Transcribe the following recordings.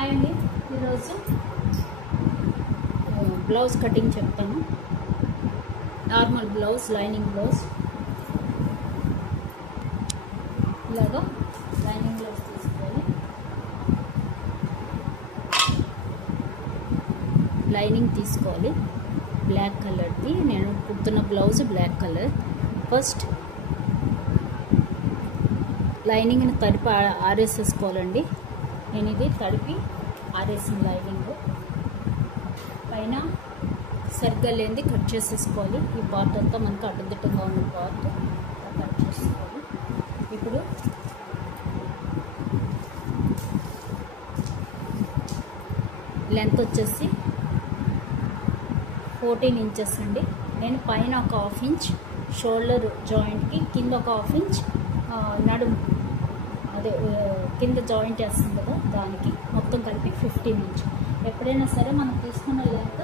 Hi అండి, ఈరోజు blouse cutting చెప్తాను. Normal blouse, lining blouse. ఇలాగా లైనింగ్ బ్లౌజ్ తీసుకోవాలి. లైనింగ్ తీసుకోవాలి బ్లాక్ కలర్ది. నేను కుడుతున్న బ్లౌజ్ బ్లాక్ కలర్. ఫస్ట్ లైనింగ్ని తడిపి ఆరేసేసుకోవాలండి. నేను ఇది తడిపి ఆరేసిన లైనింగ్ పైన సరిగ్గా లేనిది కట్ చేసేసుకోవాలి. ఈ పార్ట్ అంతా మనకు అడ్డదిట్టంగా ఉన్న పార్ట్ కట్ చేసుకోవాలి. ఇప్పుడు లెంత్ వచ్చేసి 14 ఇంచెస్ అండి. నేను పైన ఒక 1/2 ఇంచ్ షోల్డర్ జాయింట్కి, కింద ఒక 1/2 ఇంచ్ నడుము, అదే కింద జాయింట్ వేస్తుంది కదా, దానికి మొత్తం కలిపి 15 ఇంచ్. ఎప్పుడైనా సరే మనం తీసుకున్న లెంత్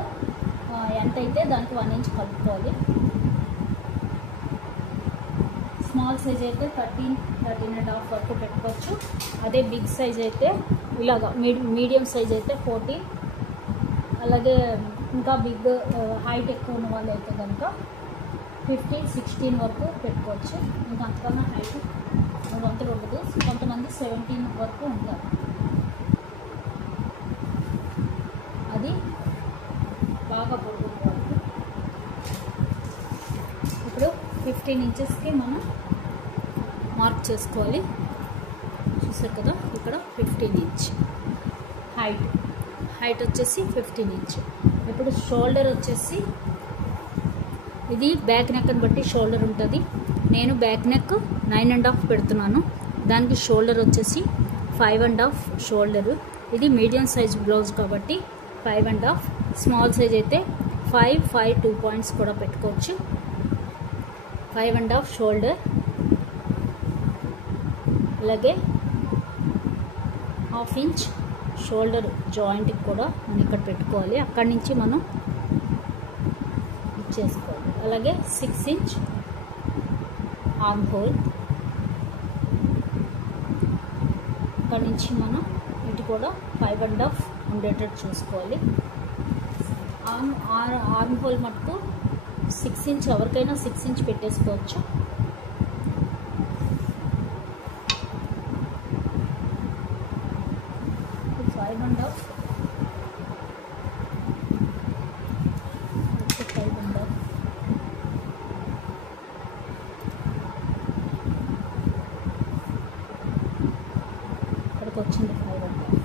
ఎంత అయితే దానికి 1 ఇంచ్ కలుపుకోవాలి. స్మాల్ సైజ్ అయితే 13.5 వరకు పెట్టుకోవచ్చు. అదే బిగ్ సైజ్ అయితే ఇలాగా, మీడియం సైజ్ అయితే 14. అలాగే ఇంకా బిగ్ హైట్ ఎక్కువ ఉన్న వాళ్ళు అయితే కనుక 15, 16 వరకు పెట్టుకోవచ్చు. ఇంకా అంతకన్నా హైట్ వంతులు ఉండదు. కొంతమంది 17 వరకు ఉంటారు. అది బాగా పొడుగుతుంది. ఇప్పుడు 15 ఇంచెస్కి మనం మార్క్ చేసుకోవాలి. చూసారు కదా, ఇక్కడ 15 ఇంచ్ హైట్ వచ్చేసి 15 ఇంచ్. ఇప్పుడు షోల్డర్ వచ్చేసి, ఇది బ్యాక్ నెక్ని బట్టి షోల్డర్ ఉంటుంది. నేను బ్యాక్ నెక్ 9.5 పెడుతున్నాను. దానికి షోల్డర్ వచ్చేసి 5.5 షోల్డరు. ఇది మీడియం సైజ్ బ్లౌజ్ కాబట్టి 5.5. స్మాల్ సైజ్ అయితే 5 2 పాయింట్స్ కూడా పెట్టుకోవచ్చు. 5.5 షోల్డర్. అలాగే 1/2 ఇంచ్ షోల్డర్ జాయింట్కి కూడా మనం ఇక్కడ పెట్టుకోవాలి. అక్కడి నుంచి మనం ఇచ్చేసుకోవాలి. అలాగే 6 ఇంచ్ ఆర్మ్ హోల్. అక్కడి నుంచి మనం ఇటు కూడా 5.5 ఉండేటట్టు చూసుకోవాలి. ఆర్మ్ హోల్ మటుకు 6 ఇంచ్, ఎవరికైనా 6 ఇంచ్ పెట్టేసుకోవచ్చు. వచ్చింది 5.5,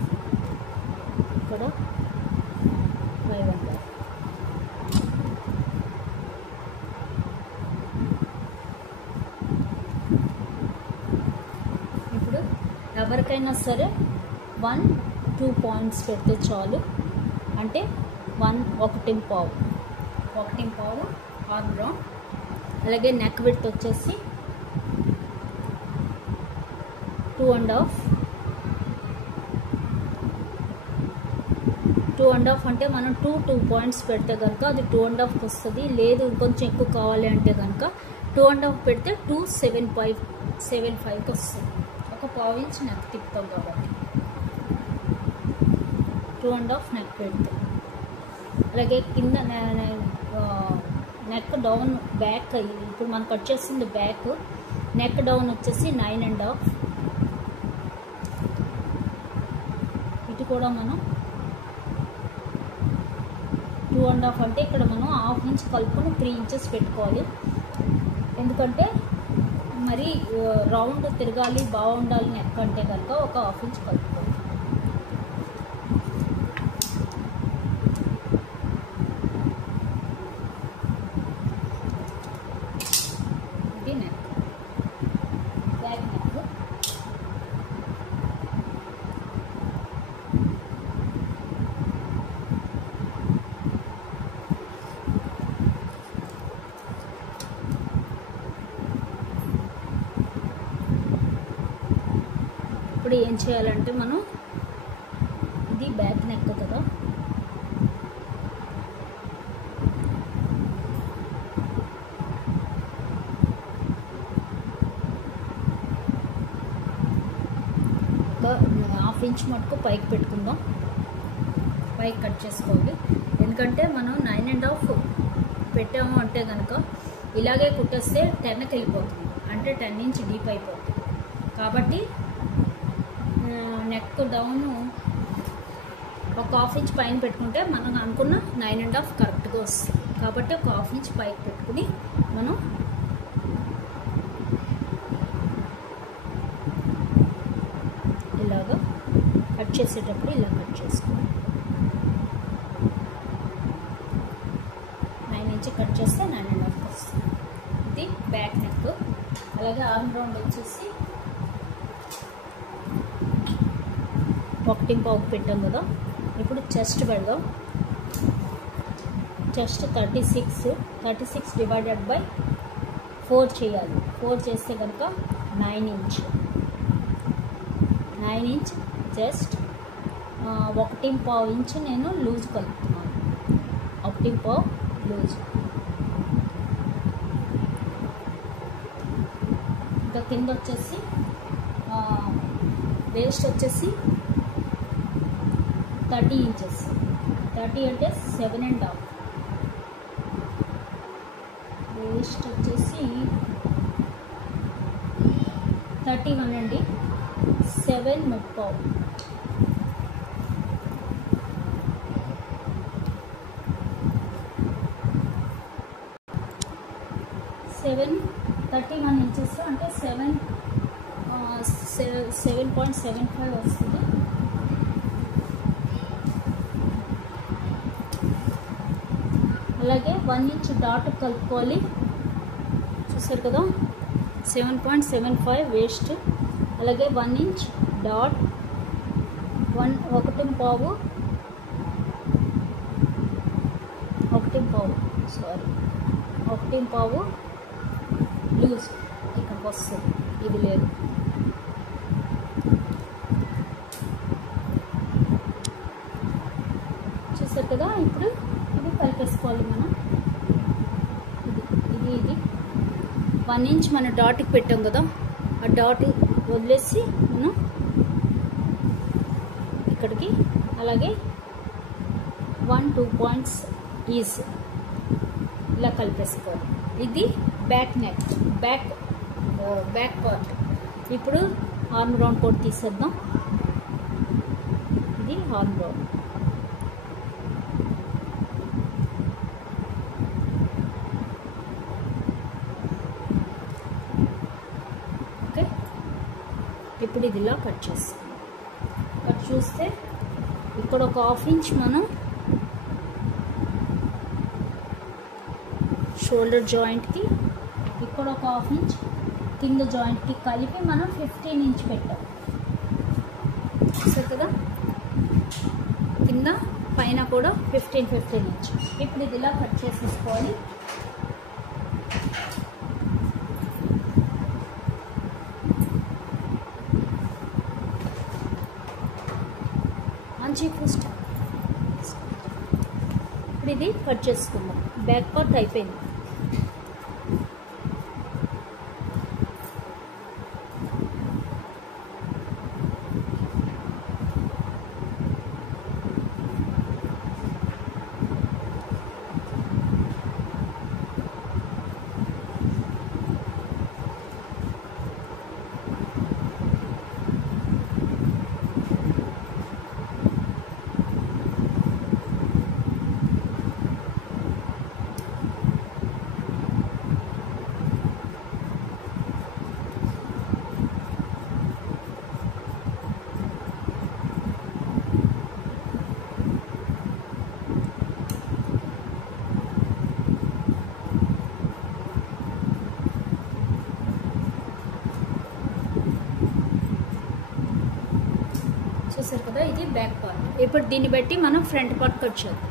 ఇక్కడ 5.5. ఇప్పుడు ఎవరికైనా సరే 1-2 పాయింట్స్ పెడితే చాలు. అంటే 1.5 ఆర్మ్ రౌండ్. అలాగే నెక్ విడ్త్ వచ్చేసి 2.5. 2.5 అంటే మనం 2 పాయింట్స్ పెడితే కనుక అది 2.5 వస్తుంది. లేదు ఇంకొంచెం ఎక్కువ కావాలి అంటే కనుక 2.5 పెడితే 2.75కి వస్తుంది. ఒక 1/2 ఇంచ్ నెక్ తిప్పుతాం కాబట్టి 2.5 నెక్ పెడితే. అలాగే కింద నెక్ డౌన్ బ్యాక్, ఇప్పుడు మనం కట్ చేస్తుంది బ్యాక్. నెక్ డౌన్ వచ్చేసి 9.5. ఇటు కూడా మనం 2.5 అంటే ఇక్కడ మనం 1/2 ఇంచ్ కలుపుకొని 3 ఇంచెస్ పెట్టుకోవాలి. ఎందుకంటే మరి రౌండ్ తిరగాలి, బాగుండాలి నెక్ అంటే కనుక ఒక 1/2 ఇంచ్ కలుపుకోవాలి. ఇది నెక్, బ్యాక్ నెక్. ఇప్పుడు ఏం చేయాలంటే మనం, ఇది బ్యాక్ నెక్ కదా, ఒక 1/2 1/2 ఇంచ్ మటుకు పైకి పెట్టుకుందాం. పైకి కట్ చేసుకోవాలి. ఎందుకంటే మనం 9.5 పెట్టాము అంటే కనుక ఇలాగే కుట్టేస్తే 10కి వెళ్ళిపోతుంది, అంటే 10 ఇంచ్ డీప్ అయిపోతుంది. కాబట్టి నెక్ డౌన్ ఒక 1/2 ఇంచ్ పైన పెట్టుకుంటే మనం అనుకున్న 9.5 కరెక్ట్గా వస్తుంది. కాబట్టి ఒక 1/2 ఇంచ్ పైకి పెట్టుకుని మనం ఇలాగా కట్ చేసేటప్పుడు ఇలా కట్ చేసుకోవాలి. 9 ఇంచ్ కట్ చేస్తే 9.5 వస్తుంది. ఇది బ్యాక్ నెక్. అలాగే ఆర్మ్ రౌండ్ వచ్చేసి 1.5 పెట్టాం కదా. ఇప్పుడు చెస్ట్ పెడదాం. చెస్ట్ 36 డివైడెడ్ బై 4 చేయాలి. 4 చేస్తే కనుక 9 ఇంచ్. 9 inch chest. 1.5 ఇంచ్ నేను లూజ్ కలుపుతున్నాను. 1.5 లూజ్. ఇంకా కింద వచ్చేసి వేస్ట్ వచ్చేసి 30 ఇంచెస్. 30 అంటే 7.5. వేస్ట్ వచ్చేసి 31 అండి. 7.5. 31 ఇంచెస్ అంటే 7.75 వస్తుంది. అలాగే 1 ఇంచ్ డాట్ కలుపుకోవాలి. చూసారు కదా, 7.75 వేస్ట్. అలాగే 1 ఇంచ్ డాట్ 1.5 లూజ్ ఇక్కడికి వస్తుంది. ఇది లేదు. చూసారు కదా. ఇప్పుడు ఇది కలిపేసుకోవాలి మనం. ఇది 1 ఇంచ్ మన డాట్కి పెట్టాం కదా, ఆ డాట్ వదిలేసి మనం ఇక్కడికి అలాగే 1-2 పాయింట్స్ ఈజ్ ఇలా కలిపేసుకోవాలి. ఇది బ్యాక్ నెక్, బ్యాక్ పార్ట్. ఇప్పుడు ఆర్మ్ రౌండ్ కూడా తీసేద్దాం. ఇది ఆర్మ్ రౌండ్. ఓకే, ఇప్పుడు ఇది ఇలా కట్ చేస్తాం. కట్ చూస్తే ఇక్కడ ఒక 1/2 ఇంచ్ మనం షోల్డర్ జాయింట్కి, ఇక్కడ ఒక 1/2 ఇంచ్ కింద జాయింట్కి కలిపి మనం 15 ఇంచ్ పెట్టాం. చూసారు కదా, కింద పైన కూడా 15 ఇంచ్. ఇప్పుడు ఇది ఇలా కట్ చేసేసుకోవాలి. మంచి ఫస్ట్ ఇప్పుడు ఇది కట్ చేసుకుందాం. బ్యాక్ పార్ట్ అయిపోయింది. చూసారు కదా, ఇది బ్యాక్ పార్ట్. ఇప్పుడు దీన్ని బట్టి మనం ఫ్రంట్ పార్ట్ కట్ చేద్దాం.